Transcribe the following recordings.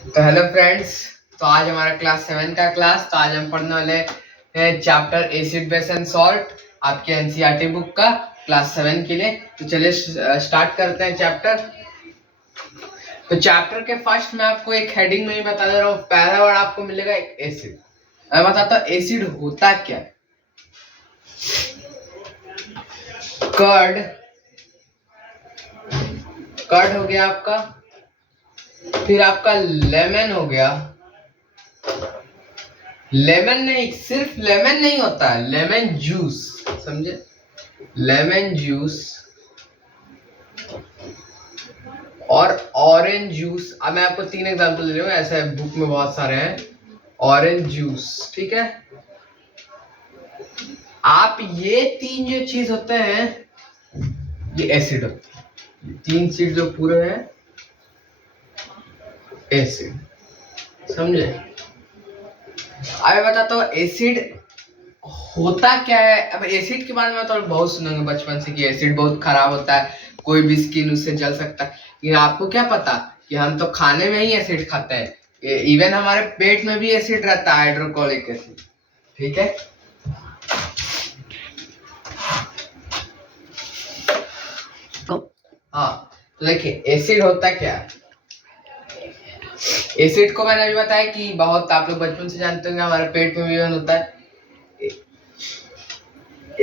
तो hello friends, तो आज हमारा क्लास 7 का क्लास। तो आज हम पढ़ने वाले हैं chapter acid base and salt, आपके एनसीईआरटी बुक का क्लास 7 के लिए। तो चलिए स्टार्ट करते हैं चैप्टर। तो चैप्टर के फर्स्ट में आपको एक हेडिंग में ही बता दे रहा हूँ। पहला वर्ड आपको मिलेगा एक एसिड। मैं बताता हूँ एसिड होता क्या। कर्ड कर्ड हो गया आपका, फिर आपका लेमन हो गया। लेमन नहीं, सिर्फ लेमन नहीं होता है, लेमन जूस, समझे? लेमन जूस और ऑरेंज जूस। अब मैं आपको 3 एग्जांपल दे रहा हूँ, ऐसे बुक में बहुत सारे हैं। ऑरेंज जूस, ठीक है। आप ये 3 जो चीज होते हैं ये एसिड होते हैं। 3 चीज जो पूरे हैं एसिड, समझे? अब बताता हूँ एसिड होता क्या है। अब एसिड के बारे में तो बहुत सुनेंगे बचपन से कि एसिड बहुत खराब होता है, कोई भी स्किन उससे जल सकता है। लेकिन आपको क्या पता कि हम तो खाने में ही एसिड खाते हैं। इवन हमारे पेट में भी एसिड रहता है, हाइड्रोक्लोरिक एसिड, ठीक है। हाँ, तो देखिए एसिड होता क्या है। एसिड को मैंने अभी बताया कि बहुत आप लोग बचपन से जानते होंगे, हमारे पेट में भी होता है।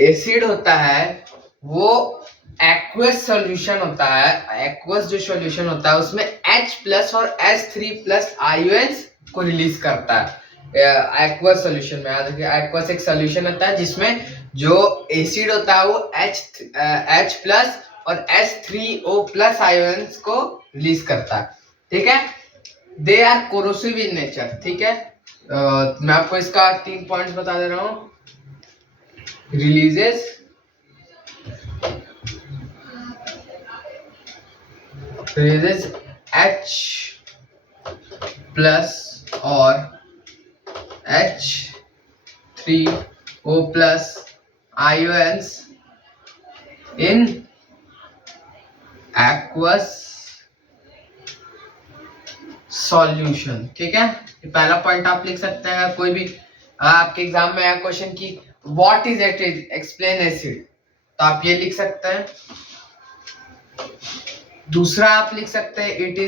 एसिड होता है वो एक्वस सॉल्यूशन होता है। एक्वस जो सॉल्यूशन होता है उसमें H+ और H3+ आयोन्स को रिलीज करता है। एक्वस सॉल्यूशन में याद रखिए, एक्वस एक सॉल्यूशन होता है जिसमें जो एसिड होता है वो H+ और H3O+ आयोन्स को रिलीज करता है, ठीक है। They are corrosive in nature, ठीक है। मैं आपको इसका 3 पॉइंट्स बता दे रहा हूँ। releases H+ और H3O+ ions in aqueous solution, ठीक है। ये पहला पॉइंट आप लिख सकते हैं। कोई भी आपके एग्जाम में आया क्वेश्चन की what is it, explain acid, तो आप ये लिख सकते हैं। दूसरा आप लिख सकते हैं it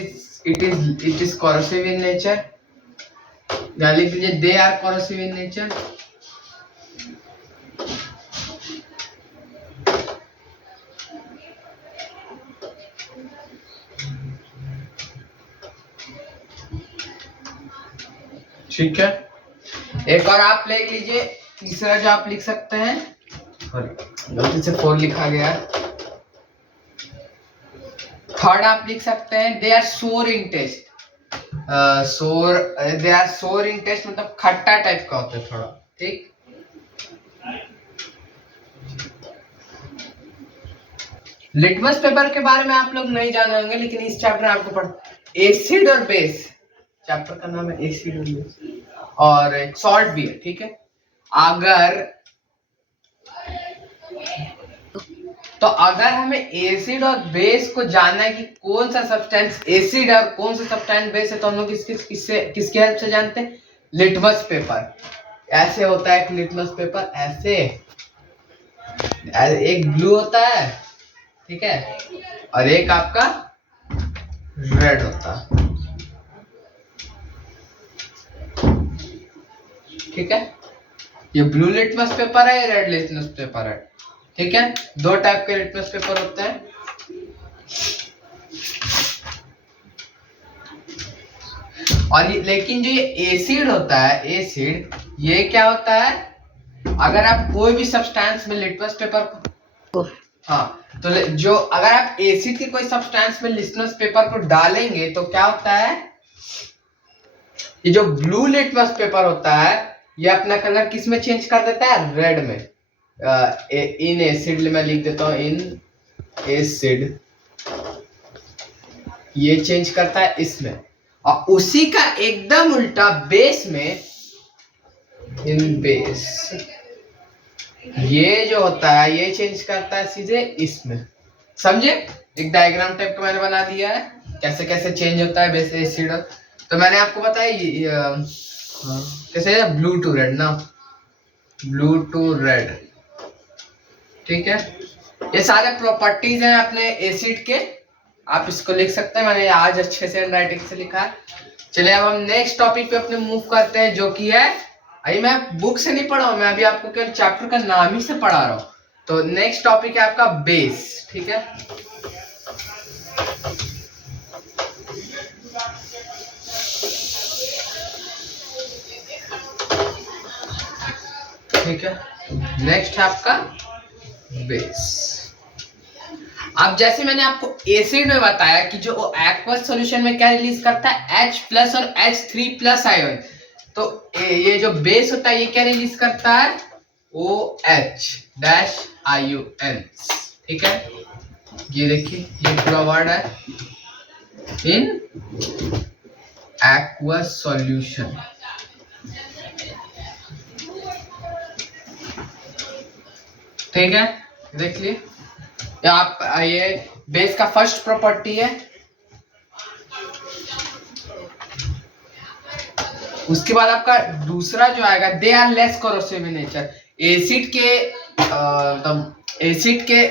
is corrosive in nature, या लिख लीजिए they are corrosive in nature. ठीक है, एक और आप लिख लीजिए। तीसरा जो आप लिख सकते हैं, गलती से 4 लिखा गया। थर्ड आप लिख सकते हैं दे आर सोर इन टेस्ट। दे आर सोर इन टेस्ट मतलब खट्टा टाइप का होता है थोड़ा, ठीक। लिटमस पेपर के बारे में आप लोग नहीं जाने होंगे, लेकिन इस चैप्टर में आपको पढ़ एसिड और बेस, चैप्टर का नाम है एसिड और बेस, और एक सॉल्ट भी है, ठीक है। अगर हमें एसिड और बेस को जानना है कि कौन सा सब्सटेंस एसिड है और कौन सा सब्सटेंस बेस है, तो हम लोग किसके हेल्प से जानते हैं? Litmus paper. ऐसे होता है एक लिटमस पेपर, ऐसे एक ब्लू होता है, ठीक है, और एक आपका रेड होता है, ठीक है। ये ब्लू लिटमस पेपर है, ये रेड लिटमस पेपर है, ठीक है। 2 टाइप के लिटमस पेपर होते हैं। और लेकिन जो ये एसिड होता है, एसिड ये क्या होता है, अगर आप कोई भी सब्सटेंस में लिटमस पेपर को, हाँ, तो जो अगर आप एसिड के कोई सब्सटेंस में लिटमस पेपर को डालेंगे तो क्या होता है, ये जो ब्लू लिटमस पेपर होता है ये अपना कलर किस में चेंज कर देता है? रेड में। इन एसिड मैं लिख देता हूं, इन एसिड ये चेंज करता है इसमें, और उसी का एकदम उल्टा बेस में, इन बेस ये जो होता है ये चेंज करता है सीधे इसमें, समझे? एक डायग्राम टाइप का मैंने बना दिया है कैसे कैसे चेंज होता है बेस एसिड। तो मैंने आपको बताया कैसे ब्लू टू रेड ना, ब्लू टू रेड, ठीक है। ये सारे प्रॉपर्टीज हैं अपने एसिड के, आप इसको लिख सकते हैं, मैंने आज अच्छे से राइटिंग से लिखा है। चलिए अब हम नेक्स्ट टॉपिक पे अपने मूव करते हैं, जो कि है, अभी मैं बुक से नहीं पढ़ा हूं, मैं अभी आपको केवल चैप्टर का नाम ही से पढ़ा रहा हूं। तो नेक्स्ट टॉपिक है आपका बेस, ठीक है। ठीक है, नेक्स्ट है आपका बेस। अब जैसे मैंने आपको एसिड में बताया कि जो एक्वस सॉल्यूशन में क्या रिलीज करता है, H+ और H3+ आयन, तो ये जो बेस होता है ये क्या रिलीज करता है, OH-IUN, ठीक है। ये देखिए ये पूरा वर्ड है इन एक्वस सॉल्यूशन, ठीक है, देख लिए आप, ये बेस का फर्स्ट प्रॉपर्टी है। उसके बाद आपका दूसरा जो आएगा, they are less corrosive in nature. Acid के एसिड के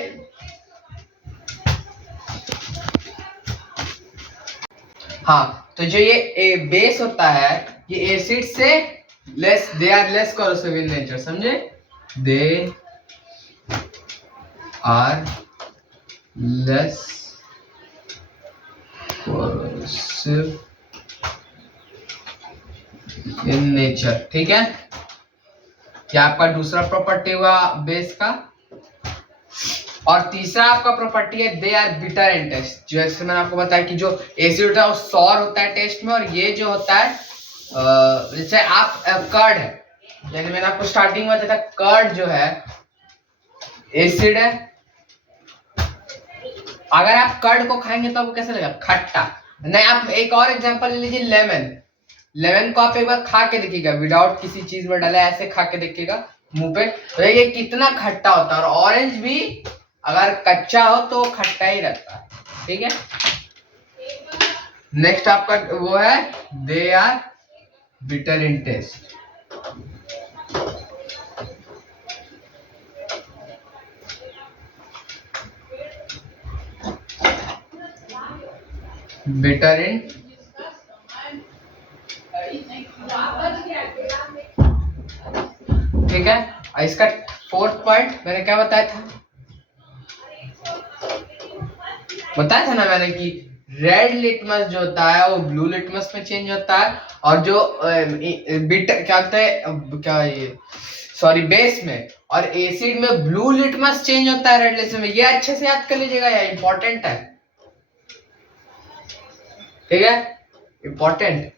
हाँ, तो जो ये बेस होता है ये एसिड से less, they are less corrosive in nature, समझे, they are less corrosive in nature, ठीक है। क्या आपका दूसरा प्रॉपर्टी हुआ बेस का। और तीसरा आपका प्रॉपर्टी है, they are bitter in taste. जैसे मैंने आपको बताया कि जो एसिड होता है वो सॉर होता है टेस्ट में, और ये जो होता है जैसे आप कर्ड है, यानी मैंने आपको स्टार्टिंग में बताया कर्ड जो है एसिड है, अगर आप कर्ड को खाएंगे तो आपको कैसा लगेगा, खट्टा। नहीं, आप एक और एग्जांपल ले लीजिए, लेमन। लेमन को आप एक बार खा के देखिएगा, विदाउट किसी चीज में डाला, ऐसे खा के देखिएगा मुंह पे, तो ये कितना खट्टा होता है। और ऑरेंज भी अगर कच्चा हो तो खट्टा ही रहता है, ठीक है। नेक्स्ट आपका वो है, they are bitter in taste. Bitter in, ठीक है। इसका फोर्थ पॉइंट मैंने क्या बताया था ना मैंने कि रेड लिटमस जो होता है वो ब्लू लिटमस में चेंज होता है, और जो बिटर क्या होता है, क्या ये सॉरी बेस में, और एसिड में ब्लू लिटमस चेंज होता है रेड लिटमस में। ये अच्छे से याद कर लीजिएगा, ये इंपॉर्टेंट है, ठीक है, इंपॉर्टेंट।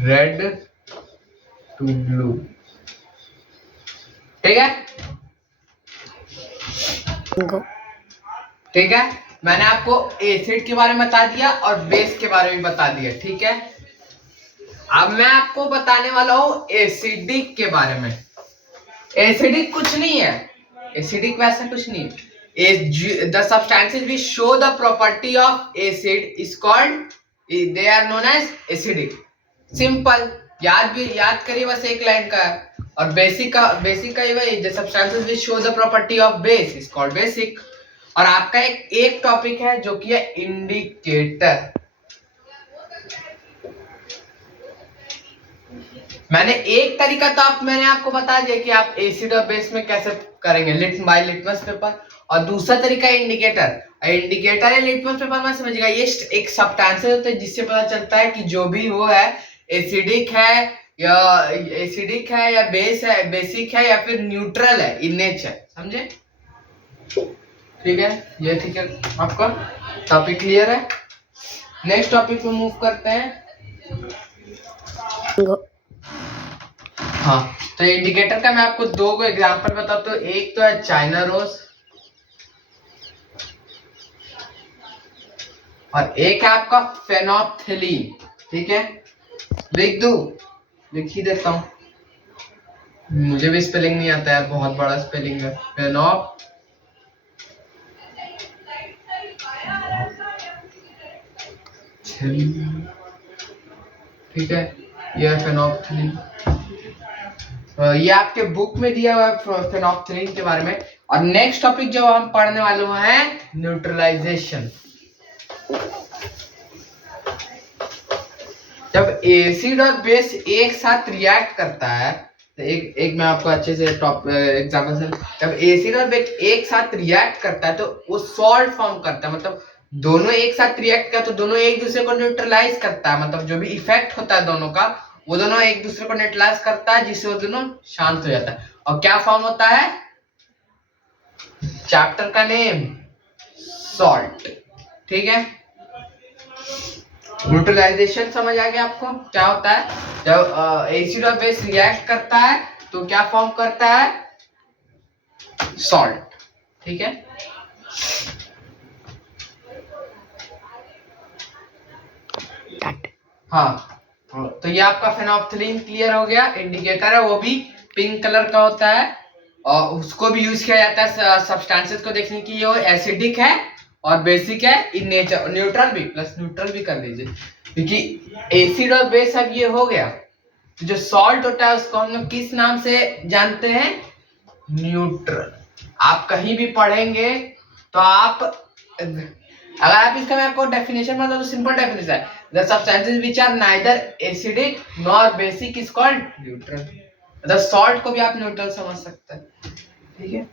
रेड टू ब्लू, ठीक है, ठीक है। मैंने आपको एसिड के बारे में बता दिया और बेस के बारे में बता दिया, ठीक है। अब मैं आपको बताने वाला हूं एसिडिक के बारे में। एसिडिक कुछ नहीं है, एसिडिक वैसा कुछ नहीं है। The substances which show the property of acid is called, they are known as acidic. Simple, याद करिए, बस एक लाइन का है। और बेसिक का ही वही, the substances which show the property of base is called basic. और आपका एक टॉपिक है जो कि है इंडिकेटर। मैंने आपको बता दिया कि आप एसिड और बेस में कैसे करेंगे, बाय लिटमस पेपर। और दूसरा तरीका है इंडिकेटर। इंडिकेटर या लिटमस पेपर में समझिएगा, ये एक सब्सटेंस होता है जिससे पता चलता है कि जो भी वो है एसिडिक है या बेस है, बेसिक है या फिर न्यूट्रल है इन नेचर, समझे, ठीक है। ये ठीक है, आपका टॉपिक क्लियर है। नेक्स्ट टॉपिक पे मूव करते हैं। हाँ, तो इंडिकेटर का मैं आपको दो को एग्जांपल बताता हूँ। एक तो है चाइना रोज और एक है आपका फेनोप्थिलीन, ठीक है। लिख ही देता हूँ, मुझे भी स्पेलिंग नहीं आता है, बहुत बड़ा स्पेलिंग है। ठीक है, ये फेनोप्थलीन, ये आपके बुक में दिया हुआ है फेनोप्थलीन के बारे में। और नेक्स्ट टॉपिक जो हम पढ़ने वाले हैं न्यूट्रलाइजेशन। जब एसिड और बेस एक साथ रिएक्ट करता है, तो एक मैं आपको अच्छे से टॉप एग्जांपल से, जब एसिड और बेस एक साथ रिएक्ट करता है तो वो सॉल्ट फॉर्म करता है, मतलब दोनों एक साथ रिएक्ट कर तो दोनों एक दूसरे को न्यूट्रलाइज करता है, मतलब जो भी इफेक्ट होता है दोनों का वो दोनों एक दूसरे को न्यूट्रलाइज करता है, जिससे वो दोनों शांत हो जाता है। और क्या फॉर्म होता है, चैप्टर का नेम सॉल्ट। ठीक है, न्यूट्रलाइजेशन समझ आ गया आपको क्या होता है। जब एसिड और बेस रिएक्ट करता है तो क्या फॉर्म करता है, सॉल्ट। ठीक है, हाँ, तो ये आपका फेनोप्थलीन क्लियर हो गया। इंडिकेटर है, वो भी पिंक कलर का होता है और उसको भी यूज किया जाता है सब्सटेंसेस को देखने की, ये एसिडिक है और बेसिक है इन नेचर, न्यूट्रल भी, प्लस न्यूट्रल भी कर लीजिए, क्योंकि एसिड और बेस अब ये हो गया। तो जो सॉल्ट होता है उसको हम लोग किस नाम से जानते हैं, न्यूट्रल। आप कहीं भी पढ़ेंगे तो आप, अगर आप इसका मैं आपको डेफिनेशन बताऊं तो सिंपल डेफिनेशन है, the substances which are neither acidic nor basic is called neutral. मतलब सॉल्ट को भी आप न्यूट्रल समझ सकते हैं। ठीक है,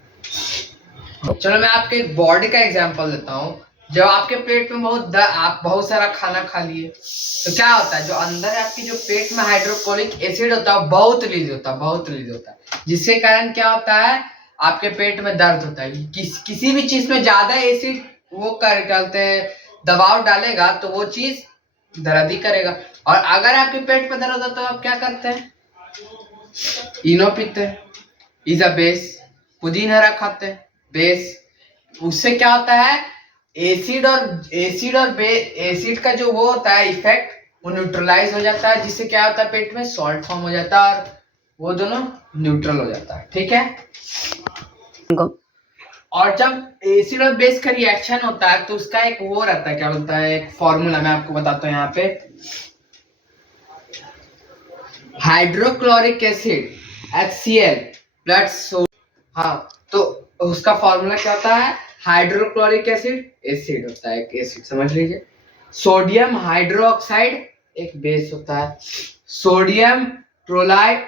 चलो मैं आपके एक बॉडी का एग्जांपल देता हूँ। जब आपके पेट में आप बहुत सारा खाना खा लिए तो क्या होता है, जो अंदर आपकी जो पेट में हाइड्रोक्लोरिक एसिड होता है बहुत रिलीज होता है, जिसके कारण क्या होता है, आपके पेट में दर्द होता है। किसी भी चीज में ज्यादा एसिड वो करते हैं, दबाव डालेगा तो वो चीज दर्द ही करेगा। और अगर आपके पेट में दर्द होता है तो आप क्या करते हैं, इनो पीते हैं, इज अ बेस, पुदीन हरा खाते हैं, बेस। उससे क्या होता है, एसिड का जो वो होता है इफेक्ट, वो न्यूट्रलाइज हो जाता है, जिससे क्या होता है, पेट में सॉल्ट फॉर्म हो जाता है और वो दोनों न्यूट्रल हो जाता है। ठीक है, और जब एसिड और बेस का रिएक्शन होता है तो उसका एक वो रहता है, क्या बोलता है, एक फॉर्मूला मैं आपको बताता हूँ यहाँ पे। हाइड्रोक्लोरिक एसिड HCl प्लस, हाँ, तो उसका फॉर्मूला क्या होता है, हाइड्रोक्लोरिक एसिड होता है, एक एसिड समझ लीजिए। सोडियम हाइड्रोक्साइड एक बेस होता है, सोडियम क्लोराइड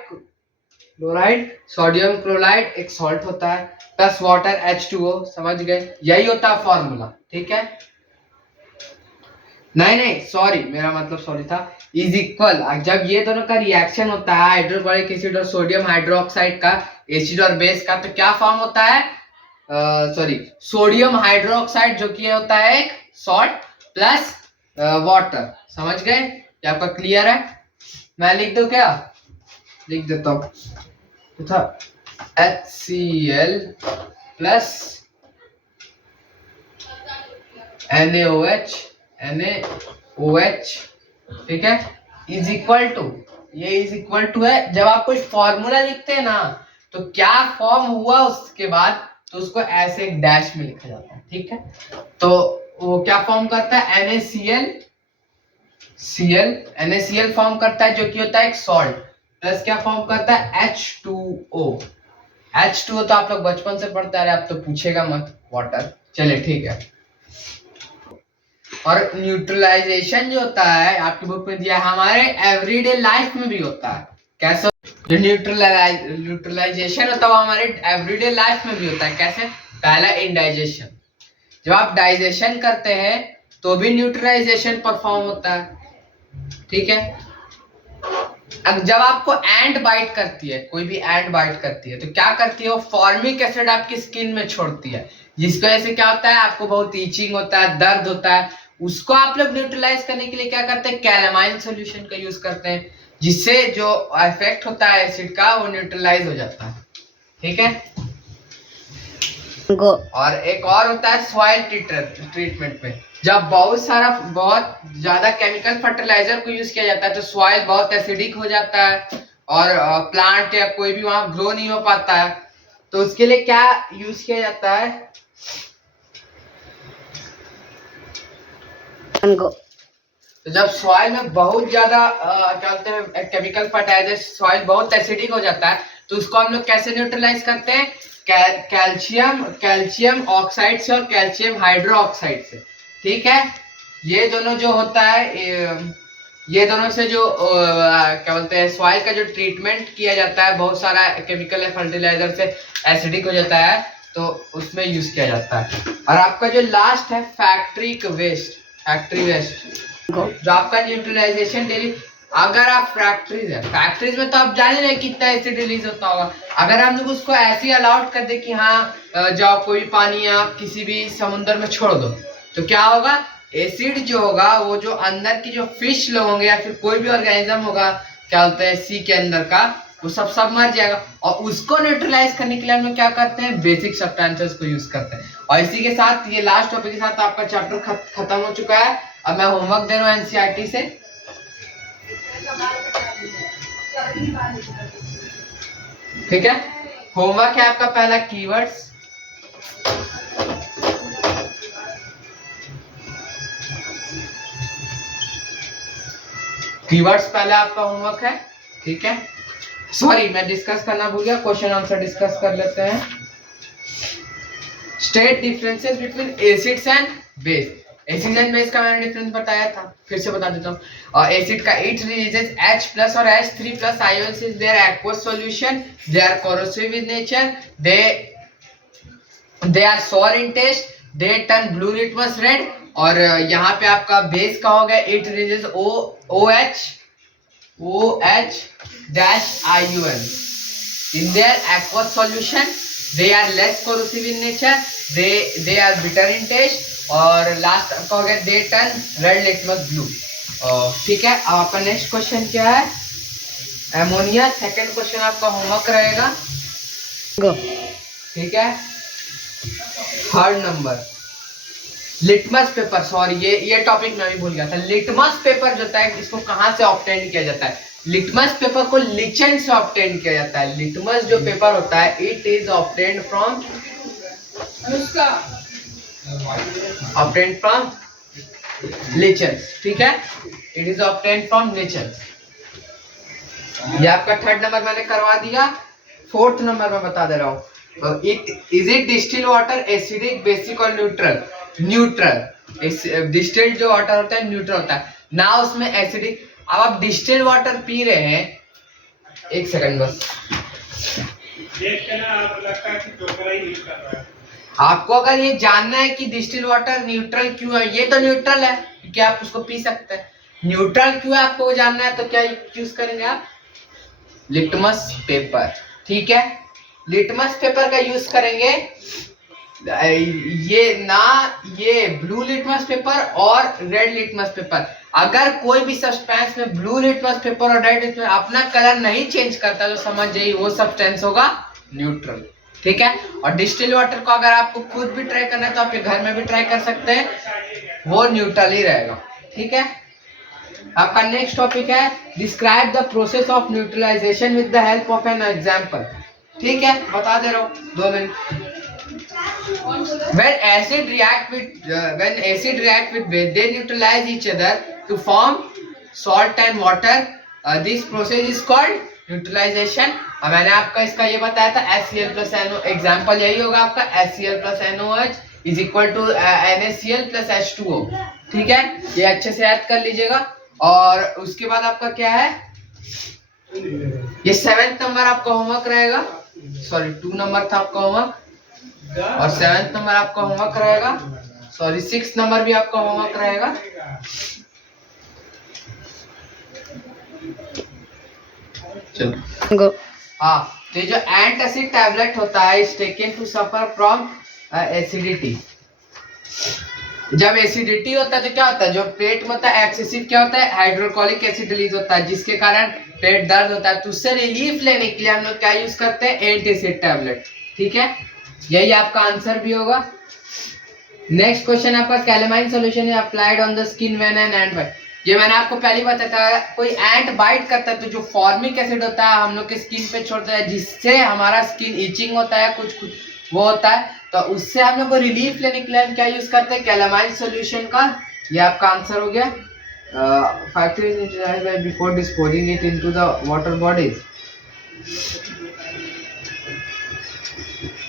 एक सॉल्ट होता है, प्लस वाटर H2O। समझ गए, यही होता है फॉर्मूला। ठीक है, नहीं सॉरी, मेरा मतलब सॉरी था, इज इक्वल। जब ये दोनों का रिएक्शन होता है, हाइड्रोक्लोरिक एसिड और सोडियम हाइड्रोक्साइड का, एसिड और बेस का, तो क्या फॉर्म होता है, सॉरी, सोडियम हाइड्रोक्साइड जो कि होता है एक सॉल्ट प्लस वाटर। समझ गए, ये आपका क्लियर है। मैं लिख दूं क्या, लिख देता हूं, तो था HCl प्लस NaOH, ठीक है, इज इक्वल टू, ये इज इक्वल टू है। जब आप कोई फॉर्मूला लिखते हैं ना तो क्या फॉर्म हुआ उसके बाद, तो उसको ऐसे एक डैश में लिखा जाता है। ठीक है, तो वो क्या फॉर्म करता है, NaCl फॉर्म करता है, जो कि होता है एक सॉल्ट, प्लस क्या फॉर्म करता है, H2O तो आप लोग बचपन से पढ़ते आ रहे, आप तो पूछेगा मत, वाटर। चलिए ठीक है, और न्यूट्रलाइजेशन जो होता है आपकी बुक में दिया है, हमारे एवरीडे लाइफ में भी होता है। कैसे, जो न्यूट्रलाइजेशन होता है वो हमारे एवरीडे लाइफ में भी होता है। कैसे, पहला इंडाइजेशन, जब आप डाइजेशन करते हैं तो भी न्यूट्रलाइजेशन परफॉर्म होता है। ठीक है, अब जब आपको एंट बाइट करती है, कोई भी एंट बाइट करती है तो क्या करती है, वो फॉर्मिक एसिड आपकी स्किन में छोड़ती है, जिसकी वजह से क्या होता है, आपको बहुत ईचिंग होता है, दर्द होता है। उसको आप लोग न्यूट्रलाइज करने के लिए क्या करते हैं, कैलामाइन सॉल्यूशन का यूज करते हैं, जिससे जो इफेक्ट होता है एसिड का वो न्यूट्रलाइज हो जाता है। ठीक है, और एक और होता है सॉइल ट्रीटमेंट में, जब बहुत ज्यादा केमिकल फर्टिलाइजर को यूज किया जाता है तो सॉइल बहुत एसिडिक हो जाता है और प्लांट या कोई भी वहां ग्रो नहीं हो पाता है। तो उसके लिए क्या यूज किया जाता है, तो जब सॉइल में बहुत ज्यादा क्या बोलते हैं केमिकल फर्टाइजर, सॉइल बहुत एसिडिक हो जाता है, तो उसको हम लोग कैसे न्यूट्रलाइज करते हैं? कैल्शियम ऑक्साइड से और कैल्शियम हाइड्रो ऑक्साइड से। ठीक है, ये दोनों जो होता है, ये दोनों से जो क्या बोलते हैं सॉइल का जो ट्रीटमेंट किया जाता है, बहुत सारा केमिकल या फर्टिलाइजर से एसिडिक हो जाता है, तो उसमें यूज किया जाता है। और आपका जो लास्ट है फैक्ट्री वेस्ट, जो आपका न्यूट्रलाइजेशन डेली, अगर आप फैक्ट्रीज में तो आप जाने रहे कितना एसिड रिलीज होता होगा। अगर हम लोग उसको ऐसे ही अलाउड कर दे कि हाँ जाओ कोई पानी आप किसी भी समुद्र में छोड़ दो, तो क्या होगा? एसिड जो होगा वो जो अंदर की जो फिश लोग होंगे या फिर कोई भी ऑर्गेनिज्म होगा क्या बोलते हैं सी के अंदर का, वो सब मर जाएगा। और उसको न्यूट्रलाइज करने के लिए हम लोग क्या करते हैं? बेसिक सब्सटेंसेस को यूज करते हैं। और इसी के साथ ये लास्ट टॉपिक के साथ आपका चैप्टर खत्म हो चुका है। अब मैं होमवर्क दे रहा हूँ एनसीईआरटी से। ठीक है, होमवर्क है आपका पहला कीवर्ड्स। कीवर्ड्स पहले आपका होमवर्क है। ठीक है, सॉरी मैं डिस्कस करना भूल गया, क्वेश्चन आंसर डिस्कस कर लेते हैं। State differences between acids and base. Acid and base का मैंने डिफरेंस बताया था, फिर से बता देता हूँ। और एसिड का इट रिलीजेस H+ और H3+ ions in their aqueous solution. They are corrosive in nature. They are sour in taste. They turn blue litmus red. और यहाँ पे आपका बेस का हो गया it releases OH-ion in their aqueous solution. They are less corrosive in nature. They are bitter in taste. और last आपका हो गया they turn red litmus blue. ठीक है, अब आपका नेक्स्ट क्वेश्चन क्या है? एमोनिया। सेकंड क्वेश्चन आपका होमवर्क रहेगा। ठीक है, third number litmus paper. Sorry ये टॉपिक मैं भी भूल गया था। लिटमस पेपर जो होता है इसको कहाँ से ऑब्टेन किया जाता है? लिटमस पेपर को लिचेन से ऑब्टेन किया जाता है। लिटमस जो पेपर होता है इट इज ऑब्टेन्ड फ्रॉम लिचेंस। ठीक है, इट इज ऑब्टेन्ड फ्रॉम लिचेंस। ये आपका थर्ड नंबर मैंने करवा दिया। फोर्थ नंबर में बता दे रहा हूँ। It distil water acidic, basic और न्यूट्रल। डिस्टिल्ड जो वाटर होता है न्यूट्रल होता है ना, उसमें एसिडिक। अब आप डिस्टिल्ड वाटर पी रहे हैं, एक सेकंड बस, देख के ना आप लगता है कि टोकरा ही यूज कर रहा है। आपको अगर ये जानना है कि डिस्टिल वाटर न्यूट्रल क्यों है, ये तो न्यूट्रल है क्योंकि आप उसको पी सकते हैं। न्यूट्रल क्यों है आपको जानना है, तो क्या यूज करेंगे आप? Litmus paper. ठीक है, लिटमस पेपर का यूज करेंगे। ये ब्लू लिटमस पेपर और रेड लिटमस पेपर। अगर कोई भी सब्सटेंस में ब्लू लिटमस पेपर और रेड लिटमस अपना कलर नहीं चेंज करता तो समझ जाइए वो सब्सटेंस होगा न्यूट्रल। ठीक है, और डिस्टिल वाटर को अगर आपको खुद भी ट्राई करना है तो आपके घर में भी ट्राई कर सकते हैं, वो न्यूट्रल ही रहेगा। ठीक है, आपका नेक्स्ट टॉपिक है describe the process of neutralisation with the help of an example. ठीक है, बता दे रहा हूँ, 2 minute. when acid react with base, they neutralize each other to form salt and water. This process is called neutralization. और मैंने आपका इसका ये बताया था HCl+NO। एग्जाम्पल यही होगा आपका HCl+NOH is equal to NaCl+H2O। ठीक है, ये अच्छे से याद कर लीजिएगा। और उसके बाद आपका क्या है, ये 7th नंबर आपका होमवर्क रहेगा। सॉरी 2 नंबर था आपका होमवर्क, और 7th नंबर आपका होमवर्क रहेगा। सॉरी 6th नंबर भी आपका होमवर्क रहेगा। चलो, हाँ, तो जो एंटासिड टैबलेट होता है is taken to suffer from acidity. जब एसिडिटी होता है तो क्या होता है, जो पेट में होता है एक्सेसिव क्या होता है, हाइड्रोक्लोरिक एसिड रिलीज होता है, जिसके कारण पेट दर्द होता है। तो उससे रिलीफ लेने के लिए हम लोग क्या यूज करते हैं, एंटासिड टैबलेट। ठीक है, यही आपका आंसर भी होगा। नेक्स्ट क्वेश्चन आपका कैलेमाइन सॉल्यूशन है applied on the skin when an ant bite. ये मैंने आपको पहले बताया था, कोई एंट बाइट करता है तो जो फॉर्मिक एसिड होता है हम लोग के स्किन पे छोड़ता है, जिससे हमारा स्किन इचिंग होता है, कुछ वो होता है। तो उससे हम लोग को रिलीफ लेने के लिए हम क्या यूज करते हैं, कैलेमाइन सॉल्यूशन का। ये आपका आंसर हो गया। factory is neutralized by before disposing it into the water bodies.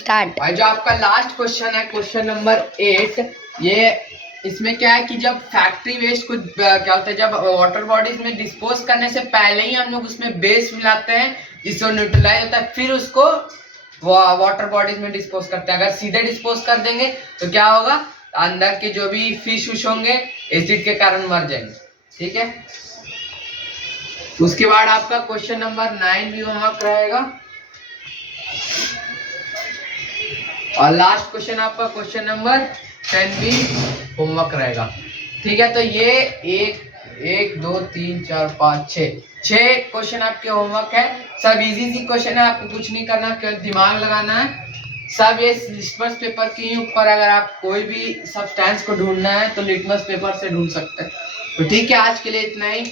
Start. और जो आपका लास्ट क्वेश्चन है, क्वेश्चन नंबर 8, ये इसमें क्या है कि जब फैक्ट्री वेस्ट को क्या होता है, जब वाटर बॉडीज में डिस्पोज करने से पहले ही हम लोग उसमें बेस मिलाते हैं जिससे न्यूट्रलाइज होता है, फिर उसको वाटर बॉडीज में डिस्पोज करते हैं। अगर सीधे डिस्पोज कर देंगे तो क्या होगा, अंदर के जो भी फिश उश होंगे एसिड के कारण मर जाएंगे। ठीक है, उसके बाद आपका क्वेश्चन नंबर 9 भी होमवर्क रहेगा और लास्ट क्वेश्चन आपका क्वेश्चन नंबर 10 भी होमवर्क रहेगा। ठीक है, तो ये 1 2 3 4 5 6 क्वेश्चन आपके होमवर्क है। सब इजी सी क्वेश्चन है, आपको कुछ नहीं करना, केवल दिमाग लगाना है। सब ये लिटमस पेपर के ऊपर, अगर आप कोई भी सब्सटेंस को ढूंढना है तो लिटमस पेपर से ढूंढ सकते हैं। तो ठीक है, आज के लिए इतना ही।